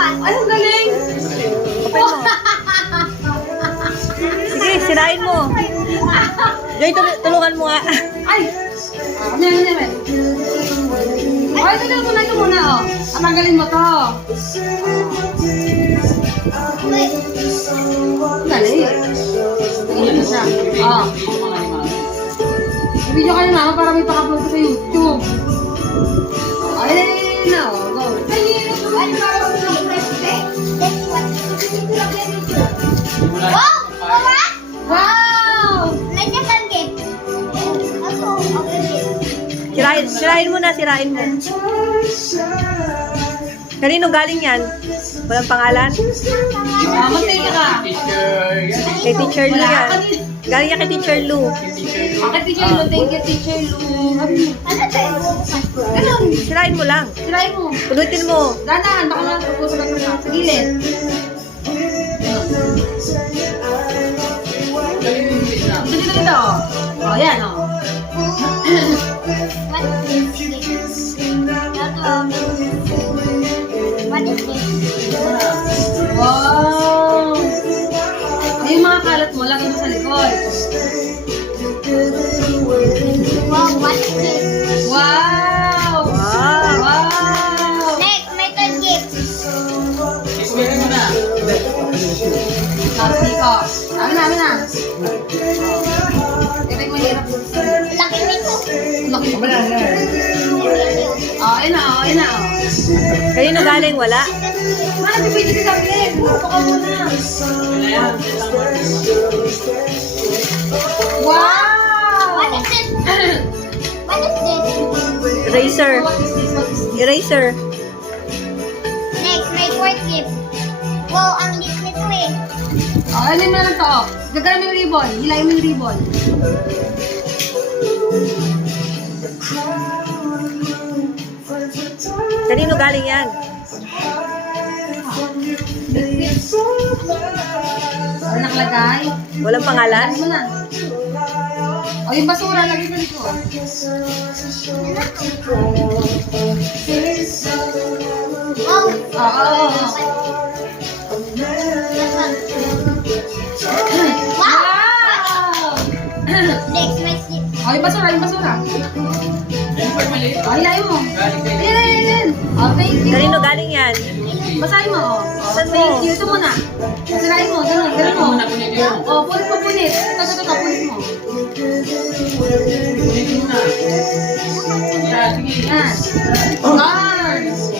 Ay, ang galing! Open mo. Sige, sirain mo. Joy, tulungan mo nga. Ay! Ano. Ay, ito muna, oh. Ang tanggalin mo to. Galing. Tingnan mo siya. Oh. Video kayo na para may paka-upload ko sa YouTube. Ay, na, oh. Go. Wow! Sirain mo na, sirain mo. Kanino galing yan? Walang pangalan? Mag-take ka. Kay Teacher Lu yan. Galing yan kay Teacher Lu. Kay Teacher Lu, thank you, Teacher Lu. Ganun. Sirain mo lang. Sirain mo. Pulutin mo. Dahan, baka lang pupuso ka sa gilid. Dito. Oh, yan, oh. Wow! Yung mga kalat mo, lagay mo sa likod. Wow! Wow! Wow! Sabi ko. Sabi na. Ito yung mahirap. Laki mo. Oh, ayun na. Kanino galing? Wala? Mana, pipili ka sabihin. Pupo ka muna. Wow! Eraser. Eraser. Wow, ang liit nito eh. Oh, ano mo lang to? Gagawin mo yung ribbon. Hilayin mo yung ribbon. Kanino galing yan? Ano nakalagay? Walang pangalan? Hilayin mo na. O, yung basura, lagi sa likod. Wow. Oo. Wow. Wow! Next, my slip. O, yung basura. O, hilayin mo. Ayan. O, thank you. Kanino galing yan? Basahin mo. O, Saan mo? thank you. Ito muna. Basurahin mo. Ganun mo. O, punit mo. Ito, punit mo. Yan. Wow!